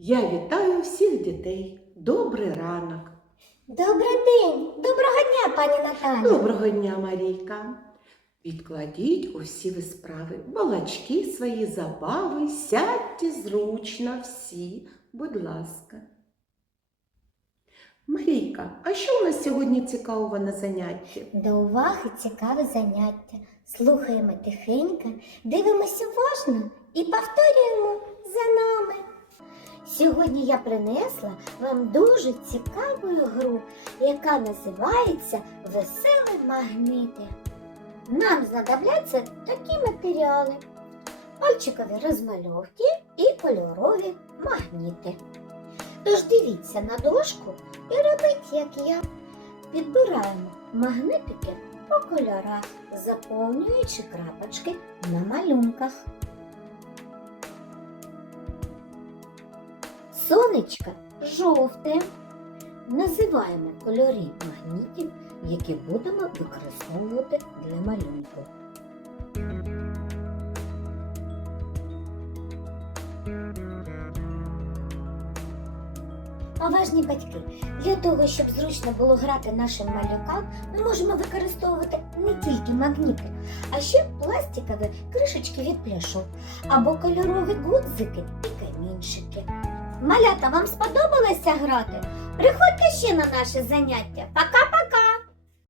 Я вітаю всіх дітей. Добрий ранок. Добрий день, доброго дня, пані Наталі. Доброго дня, Марійка. Відкладіть усі ви справи, балачки свої забави, сядьте зручно всі, будь ласка. Марійка, а що у нас сьогодні цікавого на занятті? До уваги цікаве заняття. Слухаємо тихенько, дивимося уважно і повторюємо. Сьогодні я принесла вам дуже цікаву гру, яка називається Веселі магніти. Нам знадобляться такі матеріали: пальчикові розмальовки і кольорові магніти. Тож дивіться на дошку і робіть, як я. Підбираємо магнитики по кольорах, заповнюючи крапочки на малюнках. Сонечко жовте. Називаємо кольори магнітів, які будемо використовувати для малюнку. Поважні батьки, для того, щоб зручно було грати нашим малюкам, ми можемо використовувати не тільки магніти, а ще пластикові кришечки від пляшок або кольорові гудзики і камінчики. Малята, вам сподобалося грати? Приходьте ще на наше заняття. Пока!